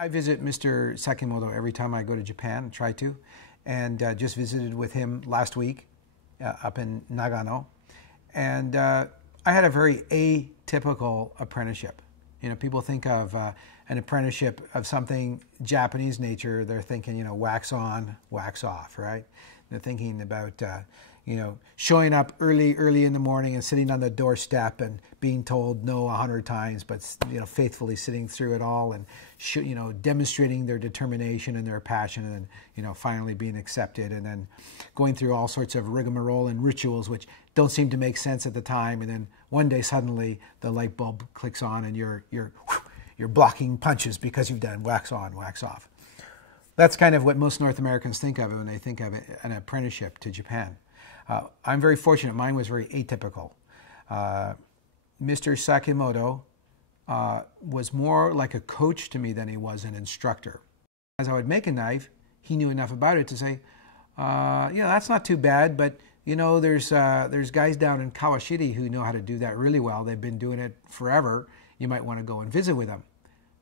I visit Mr. Sakemoto every time I go to Japan, try to, and just visited with him last week up in Nagano. And I had a very atypical apprenticeship. You know, people think of an apprenticeship of something Japanese nature, they're thinking, you know, wax on, wax off, right? They're thinking about, you know, showing up early in the morning and sitting on the doorstep and being told no 100 times, but, you know, faithfully sitting through it all and, you know, demonstrating their determination and their passion and, you know, finally being accepted and then going through all sorts of rigmarole and rituals which don't seem to make sense at the time. And then one day suddenly the light bulb clicks on and you're blocking punches because you've done wax on, wax off. That's kind of what most North Americans think of when they think of an apprenticeship to Japan. I'm very fortunate. Mine was very atypical. Mr. Sakemoto was more like a coach to me than he was an instructor. As I would make a knife, he knew enough about it to say, yeah, that's not too bad, but you know, there's guys down in Kawashiri who know how to do that really well. They've been doing it forever. You might want to go and visit with them.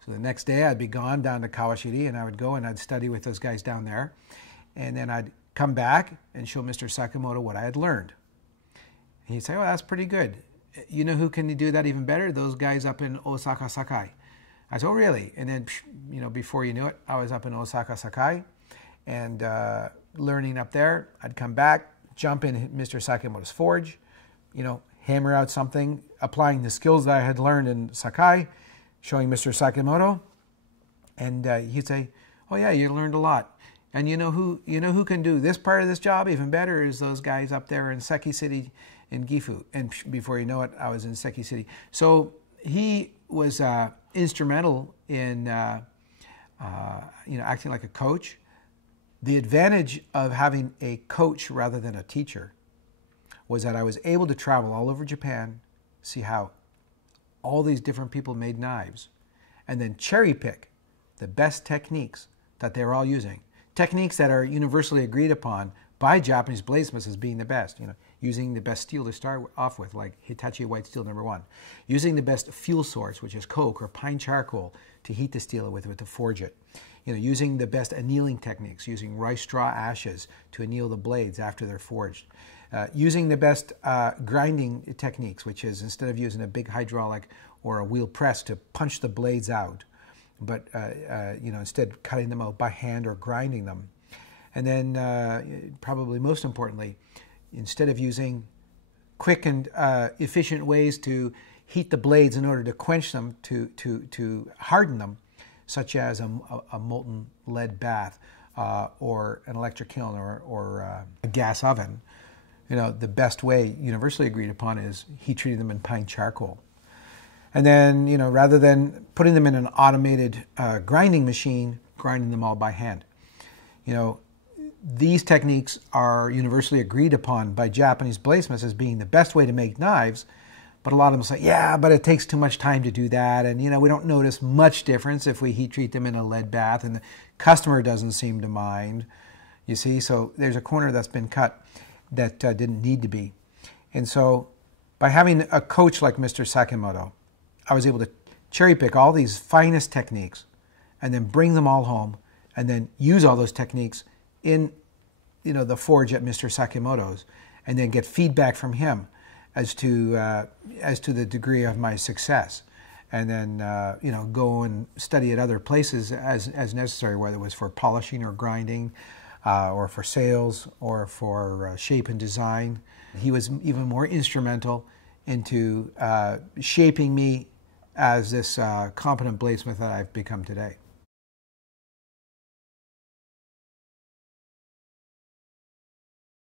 So the next day I'd be gone down to Kawashiri and I would go and I'd study with those guys down there. And then I'd come back and show Mr. Sakemoto what I had learned. And he'd say, oh, that's pretty good. You know who can do that even better? Those guys up in Osaka, Sakai. I said, oh, really? And then, you know, before you knew it, I was up in Osaka, Sakai and learning up there. I'd come back, jump in Mr. Sakemoto's forge, you know, hammer out something, applying the skills that I had learned in Sakai, showing Mr. Sakemoto, and he'd say, oh yeah, you learned a lot. And you know who can do this part of this job even better is those guys up there in Seki City in Gifu. And before you know it, I was in Seki City. So he was instrumental in you know, acting like a coach. The advantage of having a coach rather than a teacher was that I was able to travel all over Japan, see how all these different people made knives, and then cherry pick the best techniques that they're all using. Techniques that are universally agreed upon by Japanese bladesmiths as being the best. You know, using the best steel to start off with, like Hitachi white steel #1. Using the best fuel source, which is coke or pine charcoal, to heat the steel with to forge it. You know, using the best annealing techniques, using rice straw ashes to anneal the blades after they're forged. Using the best grinding techniques, which is instead of using a big hydraulic or a wheel press to punch the blades out, but you know, instead cutting them out by hand or grinding them. And then probably most importantly, instead of using quick and efficient ways to heat the blades in order to quench them, to harden them, such as a molten lead bath or an electric kiln or a gas oven. You know, the best way universally agreed upon is heat treating them in pine charcoal. And then, you know, rather than putting them in an automated grinding machine, grinding them all by hand. You know, these techniques are universally agreed upon by Japanese bladesmiths as being the best way to make knives, but a lot of them say, yeah, but it takes too much time to do that, and, you know, we don't notice much difference if we heat treat them in a lead bath, and the customer doesn't seem to mind, you see. So there's a corner that's been cut that didn't need to be. And so by having a coach like Mr. Sakemoto, I was able to cherry pick all these finest techniques and then bring them all home and then use all those techniques in, you know, the forge at Mr. Sakemoto's and then get feedback from him as to the degree of my success. And then, you know, go and study at other places as necessary, whether it was for polishing or grinding, or for sales, or for shape and design. He was even more instrumental into shaping me as this competent bladesmith that I've become today.